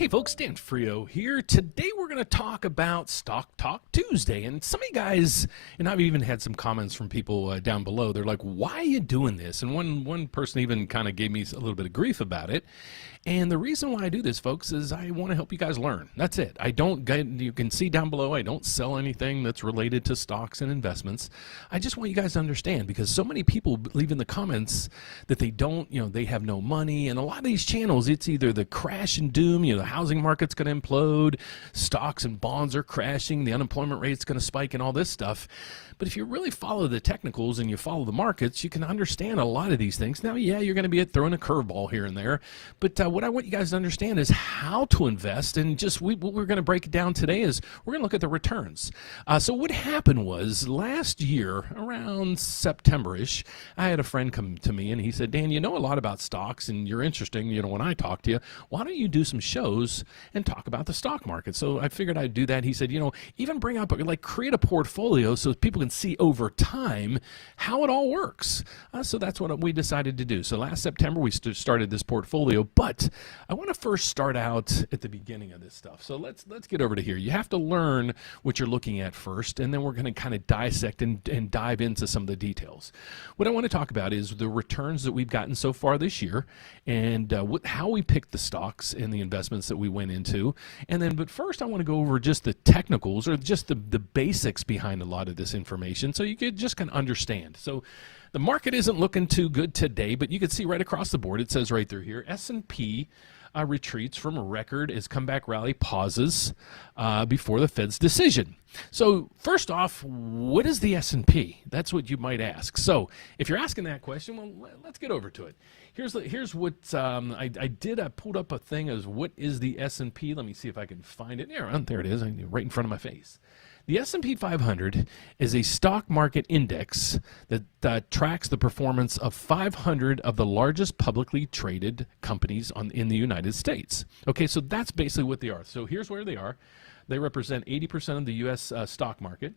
Hey folks, Dan Frio here. Today we're going to talk about Stock Talk Tuesday. And some of you guys, and I've even had some comments from people down below, they're like, why are you doing this? And one person even kind of gave me a little bit of grief about it. And the reason why I do this, folks, is I want to help you guys learn. That's it. You can see down below, I don't sell anything that's related to stocks and investments. I just want you guys to understand, because so many people leave in the comments that they don't, they have no money. And a lot of these channels, it's either the crash and doom, the housing market's going to implode, stocks and bonds are crashing, the unemployment rate's going to spike and all this stuff. But if you really follow the technicals and you follow the markets, you can understand a lot of these things. Now, yeah, you're going to be throwing a curveball here and there, but what I want you guys to understand is how to invest. And just what we're going to break it down today is we're going to look at the returns. So what happened was last year, around September-ish, I had a friend come to me and he said, Dan, you know a lot about stocks and you're interesting, when I talk to you, why don't you do some shows and talk about the stock market? So I figured I'd do that. He said, even bring up, create a portfolio so people can see over time how it all works. So that's what we decided to do. So last September, we started this portfolio, but I want to first start out at the beginning of this stuff. So let's get over to here. You have to learn what you're looking at first, and then we're going to kind of dissect and dive into some of the details. What I want to talk about is the returns that we've gotten so far this year, and how we picked the stocks and the investments that we went into. And then, but first I want to go over just the technicals, or just the basics behind a lot of this information, so you can just kind of understand. So the market isn't looking too good today, but you can see right across the board, it says right through here, S&P retreats from a record as comeback rally pauses before the Fed's decision. So first off, what is the S&P? That's what you might ask. So if you're asking that question, well, let's get over to it. Here's what I did. I pulled up a thing as what is the S&P. Let me see if I can find it. There it is, right in front of my face. The S&P 500 is a stock market index that tracks the performance of 500 of the largest publicly traded companies in the United States. Okay, so that's basically what they are. So here's where they are. They represent 80% of the U.S. Stock market.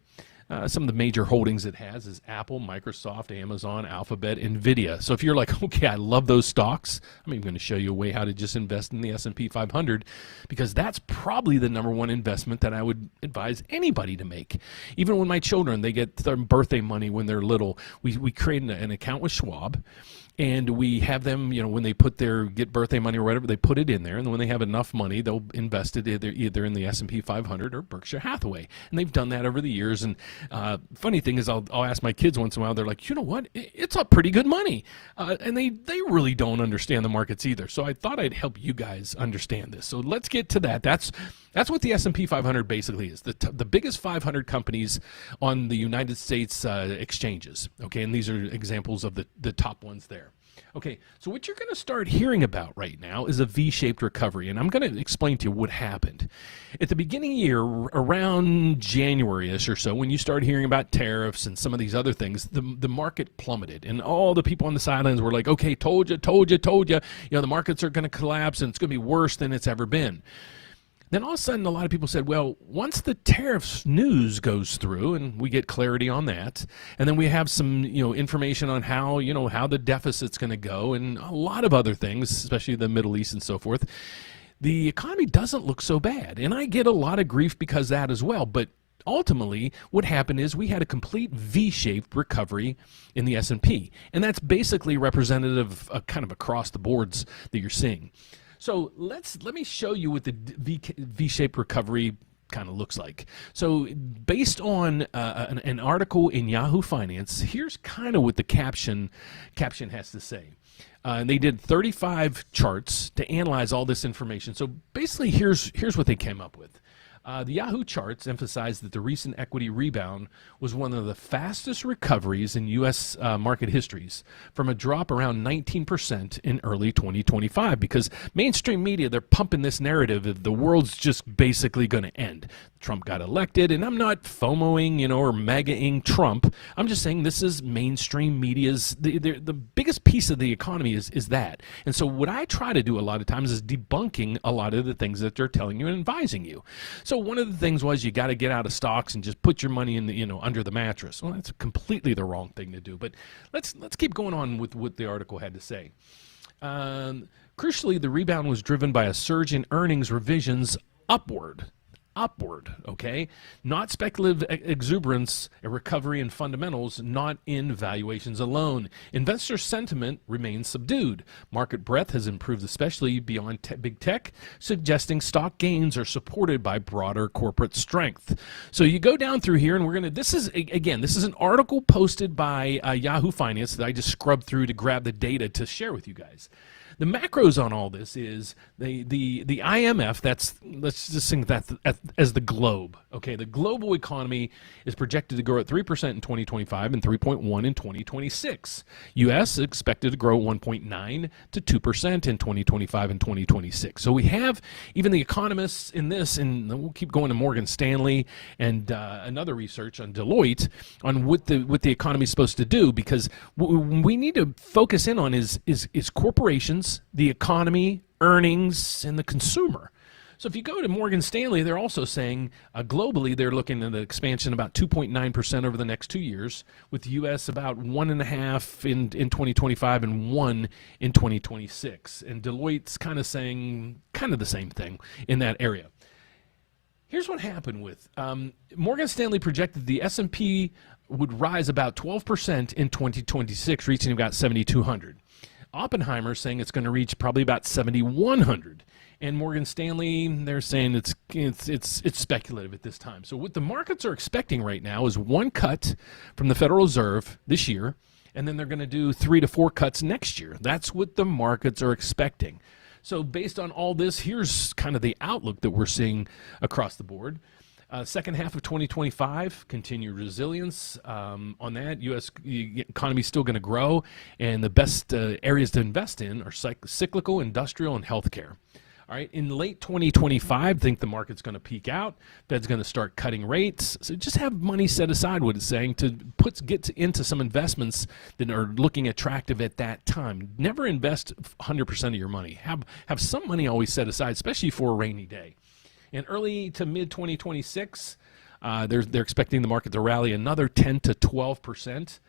Some of the major holdings it has is Apple, Microsoft, Amazon, Alphabet, NVIDIA. So if you're like, okay, I love those stocks, I'm even going to show you a way how to just invest in the S&P 500, because that's probably the number one investment that I would advise anybody to make. Even when my children, they get their birthday money when they're little, we create an account with Schwab. And we have them, when they get birthday money or whatever, they put it in there. And then when they have enough money, they'll invest it either in the S&P 500 or Berkshire Hathaway. And they've done that over the years. And funny thing is, I'll ask my kids once in a while, they're like, you know what, it's up pretty good money. And they really don't understand the markets either. So I thought I'd help you guys understand this. So let's get to that. That's what the S&P 500 basically is, the biggest 500 companies on the United States exchanges. Okay, and these are examples of the top ones there. Okay, so what you're going to start hearing about right now is a V-shaped recovery, and I'm going to explain to you what happened. At the beginning of the year, around January-ish or so, when you start hearing about tariffs and some of these other things, the market plummeted, and all the people on the sidelines were like, okay, told you, the markets are going to collapse, and it's going to be worse than it's ever been. Then all of a sudden, a lot of people said, well, once the tariffs news goes through and we get clarity on that, and then we have some, information on how the deficit's going to go and a lot of other things, especially the Middle East and so forth, the economy doesn't look so bad. And I get a lot of grief because of that as well. But ultimately, what happened is we had a complete V-shaped recovery in the S&P. And that's basically representative of kind of across the boards that you're seeing. So let me show you what the V-shaped recovery kind of looks like. So based on an article in Yahoo Finance, here's kind of what the caption has to say. And they did 35 charts to analyze all this information. So basically, here's what they came up with. The Yahoo charts emphasize that the recent equity rebound was one of the fastest recoveries in U.S. Market histories, from a drop around 19% in early 2025, because mainstream media, they're pumping this narrative of the world's just basically going to end. Trump got elected, and I'm not FOMOing, or MAGA-ing Trump. I'm just saying this is mainstream media's, the biggest piece of the economy is that. And so what I try to do a lot of times is debunking a lot of the things that they're telling you and advising you. So one of the things was you got to get out of stocks and just put your money in the, under the mattress. Well, that's completely the wrong thing to do. But let's keep going on with what the article had to say. Crucially, the rebound was driven by a surge in earnings revisions upward, okay? Not speculative exuberance, a recovery in fundamentals, not in valuations alone. Investor sentiment remains subdued. Market breadth has improved, especially beyond big tech, suggesting stock gains are supported by broader corporate strength. So you go down through here, and we're going to, this is an article posted by Yahoo Finance that I just scrubbed through to grab the data to share with you guys. The macros on all this is the IMF, let's just think that as the globe, okay? The global economy is projected to grow at 3% in 2025 and 3.1% in 2026. U.S. expected to grow 1.9 to 2% in 2025 and 2026. So we have even the economists in this, and we'll keep going to Morgan Stanley and another research on Deloitte on what the economy is supposed to do, because what we need to focus in on is corporations, the economy, earnings, and the consumer. So if you go to Morgan Stanley, they're also saying globally they're looking at an expansion about 2.9% over the next 2 years, with the U.S. about 1.5% in 2025 and 1% in 2026. And Deloitte's kind of saying kind of the same thing in that area. Here's what happened with Morgan Stanley projected the S&P would rise about 12% in 2026, reaching about 7,200. Oppenheimer saying it's going to reach probably about 7,100, and Morgan Stanley, they're saying it's speculative at this time. So what the markets are expecting right now is one cut from the Federal Reserve this year, and then they're going to do 3 to 4 cuts next year. That's what the markets are expecting. So based on all this, here's kind of the outlook that we're seeing across the board. Second half of 2025, continued resilience on that. U.S. economy is still going to grow, and the best areas to invest in are cyclical, industrial, and healthcare. All right, in late 2025, I think the market's going to peak out. Fed's going to start cutting rates. So just have money set aside, what it's saying, to get into some investments that are looking attractive at that time. Never invest 100% of your money. Have some money always set aside, especially for a rainy day. In early to mid 2026, they're expecting the market to rally another 10 to 12%,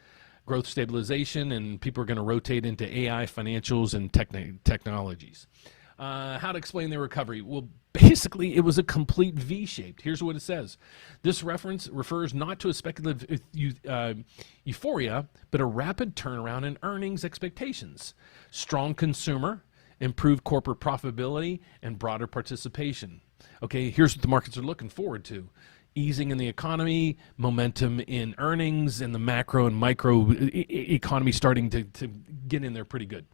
growth stabilization, and people are going to rotate into AI, financials, and technologies. How to explain the recovery? Well, basically, it was a complete V-shaped. Here's what it says. This reference refers not to a speculative euphoria, but a rapid turnaround in earnings expectations. Strong consumer, improved corporate profitability, and broader participation. Okay, here's what the markets are looking forward to. Easing in the economy, momentum in earnings, and the macro and micro economy starting to get in there pretty good.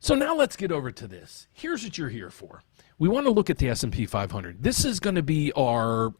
So now let's get over to this. Here's what you're here for. We want to look at the S&P 500. This is going to be our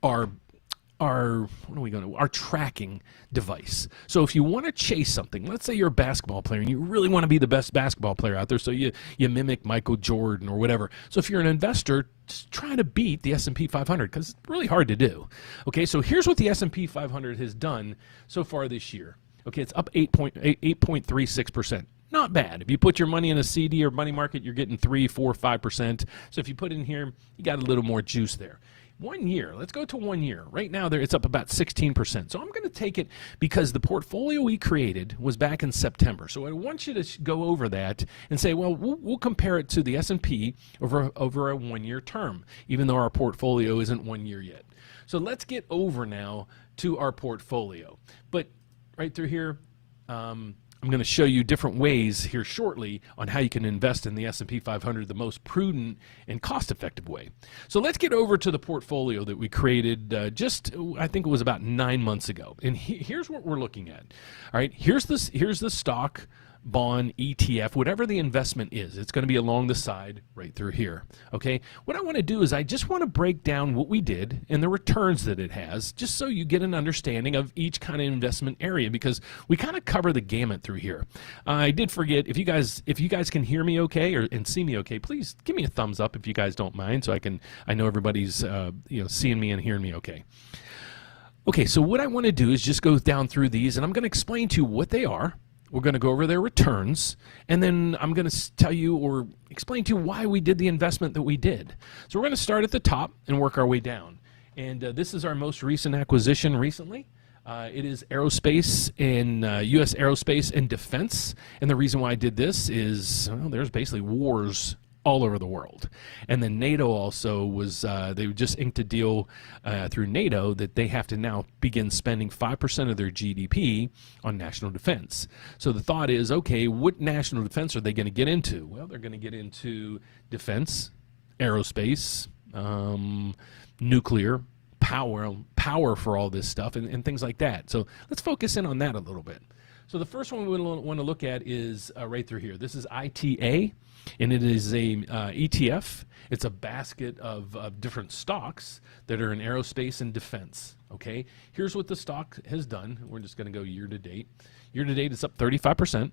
tracking device. So if you want to chase something, let's say you're a basketball player and you really want to be the best basketball player out there, so you mimic Michael Jordan or whatever. So if you're an investor, just try to beat the S&P 500 because it's really hard to do. Okay, so here's what the S&P 500 has done so far this year. Okay, it's up 8.36%. Not bad. If you put your money in a CD or money market, you're getting 3, 4, 5%. So if you put it in here, you got a little more juice there. 1 year, let's go to 1 year. Right now, it's up about 16%. So I'm going to take it because the portfolio we created was back in September. So I want you to go over that and say, well, we'll compare it to the S&P over a 1 year term, even though our portfolio isn't 1 year yet. So let's get over now to our portfolio. But right through here, I'm going to show you different ways here shortly on how you can invest in the S&P 500 the most prudent and cost-effective way. So let's get over to the portfolio that we created I think it was about 9 months ago. And here's what we're looking at. All right, here's the stock, bond, ETF, whatever the investment is. It's going to be along the side right through here. Okay, what I want to do is I just want to break down what we did and the returns that it has, just so you get an understanding of each kind of investment area, because we kind of cover the gamut through here. I did forget, if you guys can hear me okay and see me okay, please give me a thumbs up if you guys don't mind, so I know everybody's seeing me and hearing me okay. Okay, so what I want to do is just go down through these, and I'm going to explain to you what they are. We're going to go over their returns, and then I'm going to tell you or explain to you why we did the investment that we did. So we're going to start at the top and work our way down. And this is our most recent acquisition recently. It is aerospace and U.S. aerospace and defense. And the reason why I did this is, well, there's basically wars all over the world. And then NATO also was, they just inked a deal through NATO that they have to now begin spending 5% of their GDP on national defense. So the thought is, okay, what national defense are they going to get into? Well, they're going to get into defense, aerospace, nuclear, power for all this stuff, and things like that. So let's focus in on that a little bit. So the first one we want to look at is right through here. This is ITA, and it is a ETF. It's a basket of different stocks that are in aerospace and defense. Okay, here's what the stock has done. We're just going to go year to date. Year to date, it's up 35%.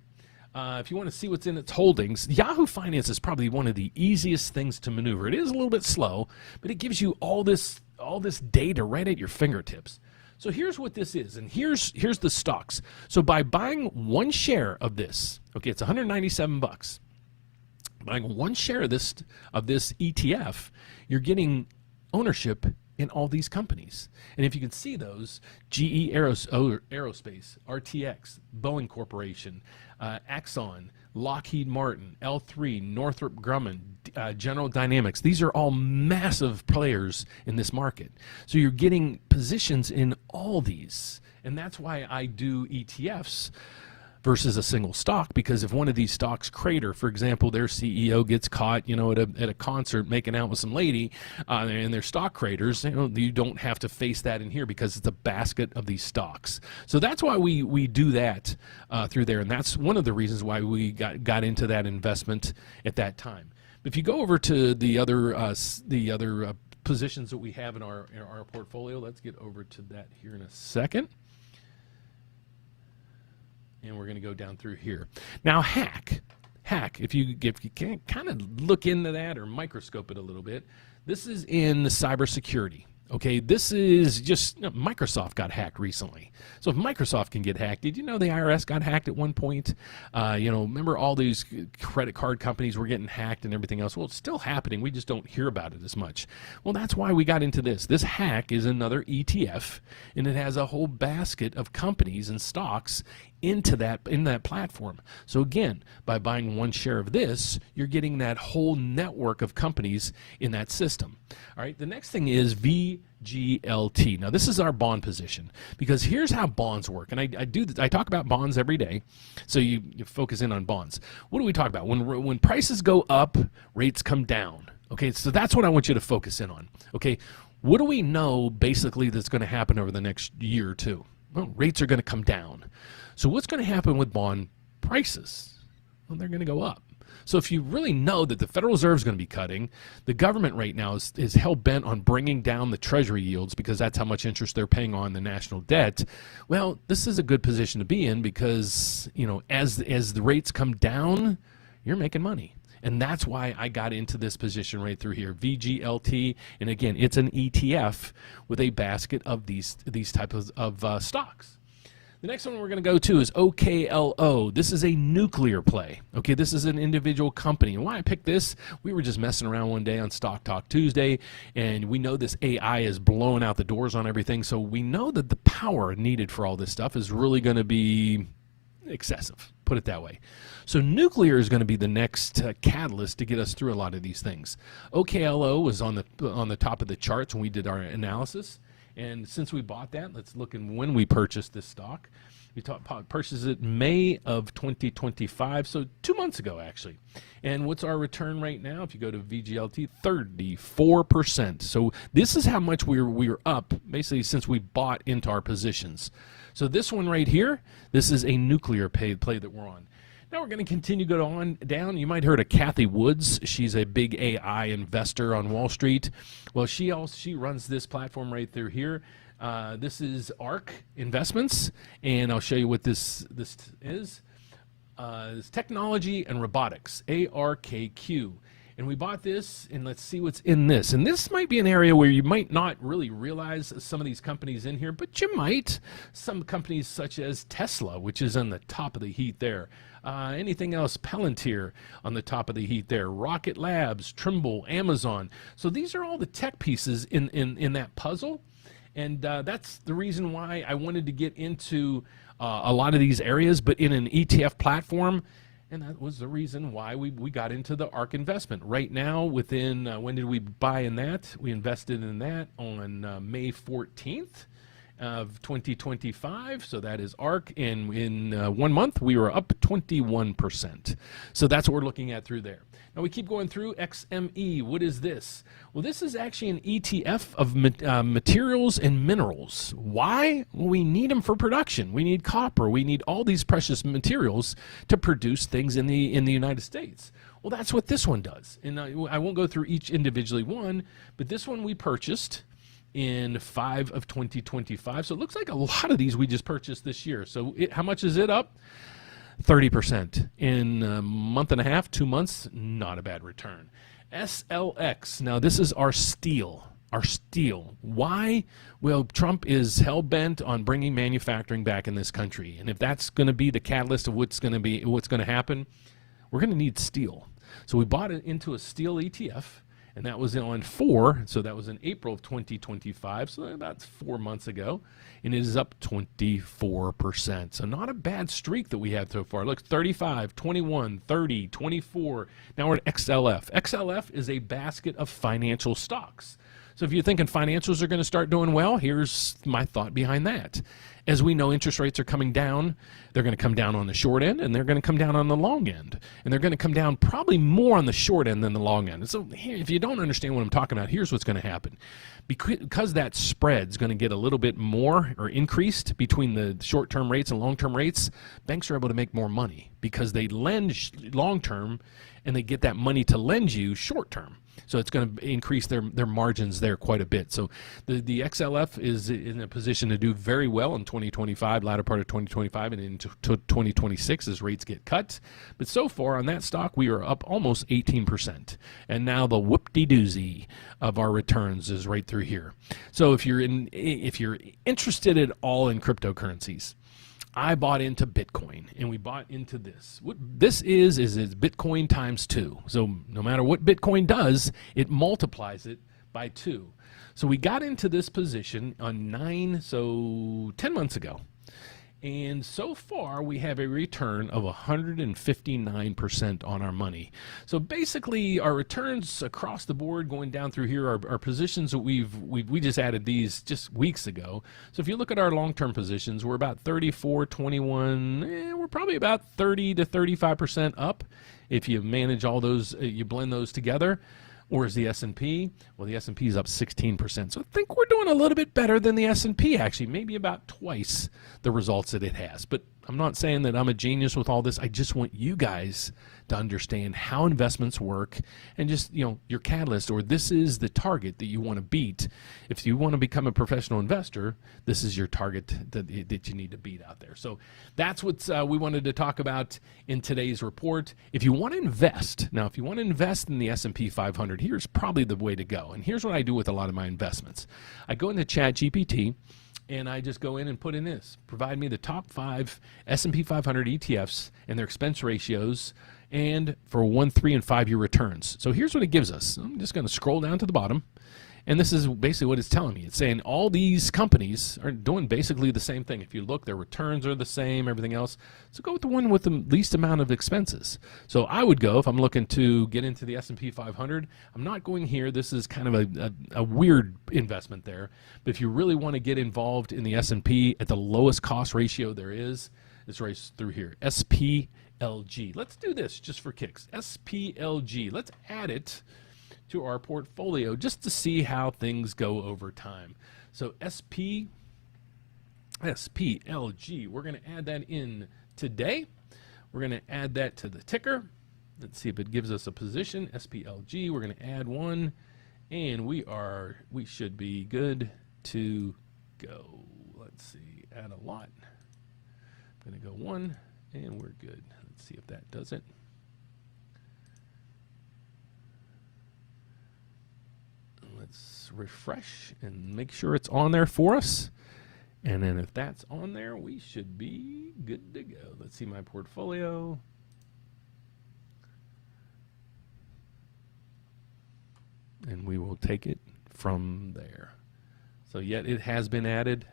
If you want to see what's in its holdings, Yahoo Finance is probably one of the easiest things to maneuver. It is a little bit slow, but it gives you all this data right at your fingertips. So here's what this is, and here's the stocks. So by buying one share of this, okay, it's 197 bucks. Buying one share of this ETF, you're getting ownership in all these companies. And if you can see those, GE Aerospace, RTX, Boeing Corporation, Axon, Lockheed Martin, L3, Northrop Grumman, General Dynamics. These are all massive players in this market. So you're getting positions in all these. And that's why I do ETFs versus a single stock, because if one of these stocks crater, for example, their CEO gets caught, at a concert making out with some lady, and their stock craters, you don't have to face that in here because it's a basket of these stocks. So that's why we do that through there, and that's one of the reasons why we got into that investment at that time. If you go over to the other positions that we have in our portfolio, let's get over to that here in a second. And we're going to go down through here. Now, hack, if you can kind of look into that or microscope it a little bit, this is in the cybersecurity. Okay, this is just, Microsoft got hacked recently. So if Microsoft can get hacked, did you know the IRS got hacked at one point? Remember all these credit card companies were getting hacked and everything else? Well, it's still happening. We just don't hear about it as much. Well, that's why we got into this. This hack is another ETF, and it has a whole basket of companies and stocks in that platform. So again, by buying one share of this, you're getting that whole network of companies in that system. All right, the next thing is VGLT. Now this is our bond position, because here's how bonds work, and I talk about bonds every day, so you focus in on bonds. What do we talk about? When prices go up, rates come down. Okay, so that's what I want you to focus in on. Okay, what do we know basically that's going to happen over the next year or two? Well, rates are going to come down. So what's going to happen with bond prices? Well, they're going to go up. So if you really know that the Federal Reserve is going to be cutting, the government right now is hell-bent on bringing down the Treasury yields because that's how much interest they're paying on the national debt. Well, this is a good position to be in because, as the rates come down, you're making money. And that's why I got into this position right through here, VGLT. And again, it's an ETF with a basket of these types of stocks. The next one we're going to go to is OKLO. This is a nuclear play. Okay, this is an individual company. And why I picked this, we were just messing around one day on Stock Talk Tuesday, and we know this AI is blowing out the doors on everything, so we know that the power needed for all this stuff is really going to be excessive, put it that way. So nuclear is going to be the next catalyst to get us through a lot of these things. OKLO was on the top of the charts when we did our analysis. And since we bought that, let's look at when we purchased this stock. We purchased it May of 2025, so 2 months ago, actually. And what's our return right now? If you go to VGLT, 34%. So this is how much we're up, basically, since we bought into our positions. So this one right here, this is a nuclear play that we're on. Now we're going to continue to go on down. You might have heard of Kathy Woods. She's a big AI investor on Wall Street. Well, she runs this platform right through here. This is ARK Investments, and I'll show you what this is. It's technology and robotics, ARKQ. And we bought this, and let's see what's in this. And this might be an area where you might not really realize some of these companies in here, but you might. Some companies such as Tesla, which is on the top of the heat there. Anything else, Palantir on the top of the heat there. Rocket Labs, Trimble, Amazon. So these are all the tech pieces in that puzzle. And that's the reason why I wanted to get into a lot of these areas, but in an ETF platform. And that was the reason why we got into the ARK investment. Right now, within, when did we buy in that? We invested in that on May 14th of 2025. So that is ARK. And in 1 month, we were up 21%. So that's what we're looking at through there. Now we keep going through XME. What is this? Well, this is actually an ETF of materials and minerals. Why? Well, we need them for production. We need copper. We need all these precious materials to produce things in the United States. Well, that's what this one does. And I won't go through each individually one, but this one we purchased in 5 of 2025. So it looks like a lot of these we just purchased this year. So how much is it up? 30% in a month and a half, 2 months, not a bad return. SLX, now this is our steel. Why? Well, Trump is hell-bent on bringing manufacturing back in this country. And if that's going to be the catalyst of what's going to happen, we're going to need steel. So we bought it into a steel ETF. And that was on 4, so that was in April of 2025, so about 4 months ago, and it is up 24%. So not a bad streak that we have so far. Look, 35, 21, 30, 24. Now we're at XLF. XLF is a basket of financial stocks. So if you're thinking financials are going to start doing well, here's my thought behind that. As we know, interest rates are coming down. They're going to come down on the short end, and they're going to come down on the long end. And they're going to come down probably more on the short end than the long end. And so here, if you don't understand what I'm talking about, here's what's going to happen. Because that spread's going to get a little bit more or increased between the short-term rates and long-term rates, banks are able to make more money because they lend long-term, and they get that money to lend you short-term. So it's going to increase their margins there quite a bit. So the XLF is in a position to do very well in 2025, latter part of 2025, and into 2026 as rates get cut. But so far on that stock, we are up almost 18%. And now the whoop-de-doozy of our returns is right through here. So if you're interested at all in cryptocurrencies, I bought into Bitcoin, and we bought into this. What this is Bitcoin times 2. So no matter what Bitcoin does, it multiplies it by 2. So we got into this position on 10 months ago. And so far, we have a return of 159% on our money. So basically, our returns across the board going down through here are positions that we just added these just weeks ago. So if you look at our long-term positions, we're about 34, 21, we're probably about 30 to 35% up. If you manage all those, you blend those together. Or is the S&P? Well, the S&P is up 16%. So I think we're doing a little bit better than the S&P, actually, maybe about twice the results that it has. But I'm not saying that I'm a genius with all this. I just want you guys to understand how investments work and just, your catalyst, or this is the target that you want to beat. If you want to become a professional investor, this is your target that you need to beat out there. So that's what we wanted to talk about in today's report. If you want to invest, now if you want to invest in the S&P 500, here's probably the way to go. And here's what I do with a lot of my investments. I go into ChatGPT, and I just go in and put in this. Provide me the top 5 S&P 500 ETFs and their expense ratios, and for 1, 3, and 5 year returns. So here's what it gives us. I'm just going to scroll down to the bottom, and this is basically what it's telling me. It's saying all these companies are doing basically the same thing. If you look, their returns are the same, everything else. So go with the one with the least amount of expenses. So I would go, if I'm looking to get into the S&P 500, I'm not going here. This is kind of a weird investment there. But if you really want to get involved in the S&P at the lowest cost ratio there is, it's right through here, SPLG. Let's do this just for kicks. SPLG. Let's add it to our portfolio just to see how things go over time. So SPLG, we're going to add that in today. We're going to add that to the ticker. Let's see if it gives us a position. SPLG, we're going to add one, and we should be good to go. Let's see, add a lot. I'm going to go 1, and we're good. Let's see if that does it. Let's refresh and make sure it's on there for us. And then if that's on there, we should be good to go. Let's see my portfolio. And we will take it from there. So yet it has been added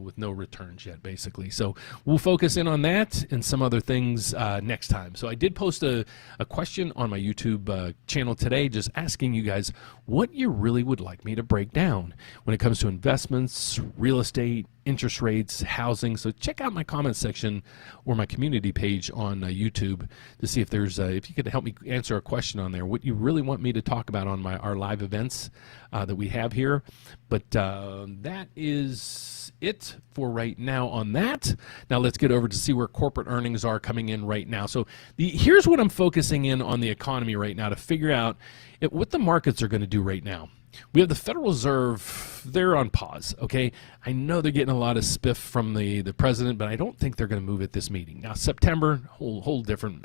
with no returns yet, basically. So we'll focus in on that and some other things next time. So I did post a question on my YouTube channel today, just asking you guys what you really would like me to break down when it comes to investments, real estate, interest rates, housing. So check out my comment section or my community page on YouTube to see if there's if you could help me answer a question on there, what you really want me to talk about on our live events that we have here. But that is it for right now on that. Now let's get over to see where corporate earnings are coming in right now. So here's what I'm focusing in on the economy right now to figure out what the markets are going to do right now. We have the Federal Reserve, they're on pause, okay? I know they're getting a lot of spiff from the president, but I don't think they're going to move at this meeting. Now, September, whole different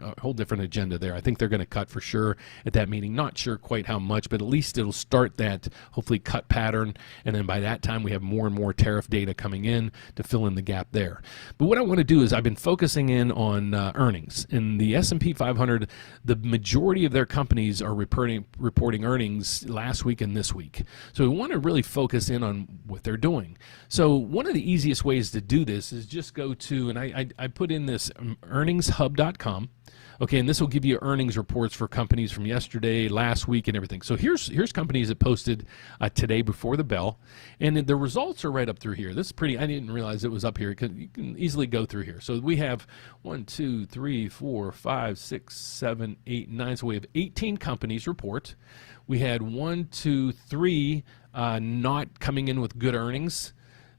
agenda there. I think they're going to cut for sure at that meeting. Not sure quite how much, but at least it'll start that, hopefully, cut pattern, and then by that time, we have more and more tariff data coming in to fill in the gap there. But what I want to do is I've been focusing in on earnings. In the S&P 500, the majority of their companies are reporting earnings last week and this week. So we want to really focus in on what they're doing. So one of the easiest ways to do this is just go to, and I put in this earningshub.com. Okay, and this will give you earnings reports for companies from yesterday, last week, and everything. So here's companies that posted today before the bell, and the results are right up through here. This is pretty. I didn't realize it was up here because you can easily go through here. So we have 1, 2, 3, 4, 5, 6, 7, 8, 9. So we have 18 companies report. We had 1, 2, 3 not coming in with good earnings,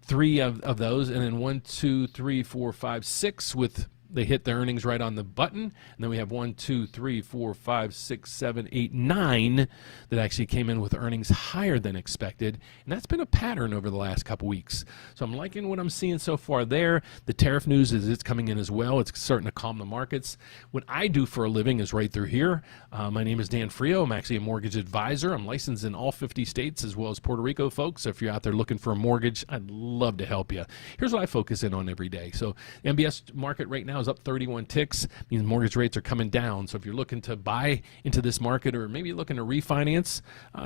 3 of those, and then 1, 2, 3, 4, 5, 6 with. They hit the earnings right on the button, and then we have 1, 2, 3, 4, 5, 6, 7, 8, 9 that actually came in with earnings higher than expected, and that's been a pattern over the last couple weeks. So I'm liking what I'm seeing so far there. The tariff news it's coming in as well. It's starting to calm the markets. What I do for a living is right through here. My name is Dan Frio. I'm actually a mortgage advisor. I'm licensed in all 50 states as well as Puerto Rico, folks. So if you're out there looking for a mortgage, I'd love to help you. Here's what I focus in on every day. So the MBS market right now is up 31 ticks, means mortgage rates are coming down. So if you're looking to buy into this market or maybe looking to refinance,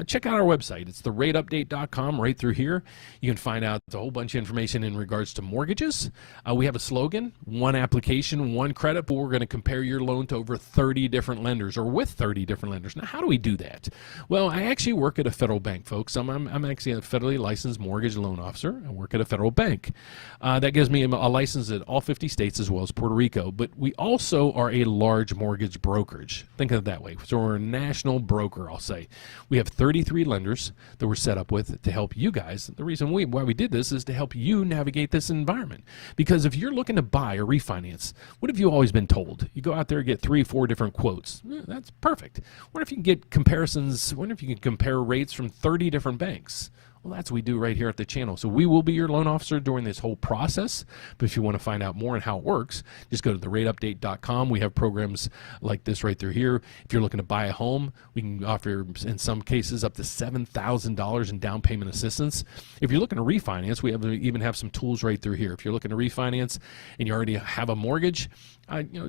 check out our website. It's therateupdate.com right through here. You can find out a whole bunch of information in regards to mortgages. We have a slogan, one application, one credit, but we're going to compare your loan to over 30 different lenders or with 30 different lenders. Now, how do we do that? Well, I actually work at a federal bank, folks. I'm actually a federally licensed mortgage loan officer. I work at a federal bank. That gives me a license at all 50 states as well as Puerto Rico. But we also are a large mortgage brokerage. Think of it that way. So we're a national broker, I'll say. We have 33 lenders that we're set up with to help you guys. The reason why we did this is to help you navigate this environment. Because if you're looking to buy or refinance, what have you always been told? You go out there and get 3 or 4 different quotes. That's perfect. What if you can get comparisons? What if you can compare rates from 30 different banks? Well, that's what we do right here at the channel. So we will be your loan officer during this whole process. But if you want to find out more on how it works, just go to therateupdate.com. We have programs like this right through here. If you're looking to buy a home, we can offer, in some cases, up to $7,000 in down payment assistance. If you're looking to refinance, we even have some tools right through here. If you're looking to refinance and you already have a mortgage,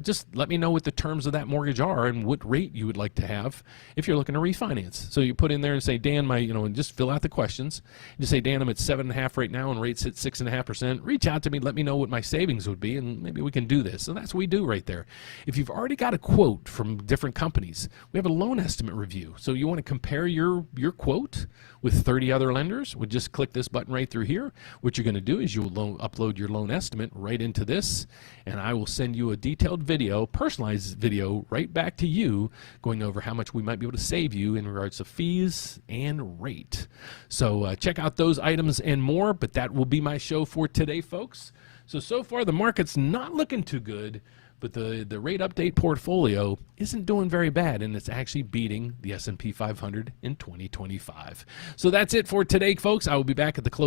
just let me know what the terms of that mortgage are and what rate you would like to have if you're looking to refinance. So you put in there and say, Dan, and just fill out the questions. You say, Dan, I'm at 7.5 right now and rates hit 6.5%. Reach out to me, let me know what my savings would be, and maybe we can do this. So that's what we do right there. If you've already got a quote from different companies, we have a loan estimate review. So you want to compare your quote with 30 other lenders, would just click this button right through here. What you're going to do is you'll upload your loan estimate right into this, and I will send you a detailed video, personalized video, right back to you, going over how much we might be able to save you in regards to fees and rate. So check out those items and more, but that will be my show for today, folks. So far the market's not looking too good, but the rate update portfolio isn't doing very bad, and it's actually beating the S&P 500 in 2025. So that's it for today, folks. I will be back at the close.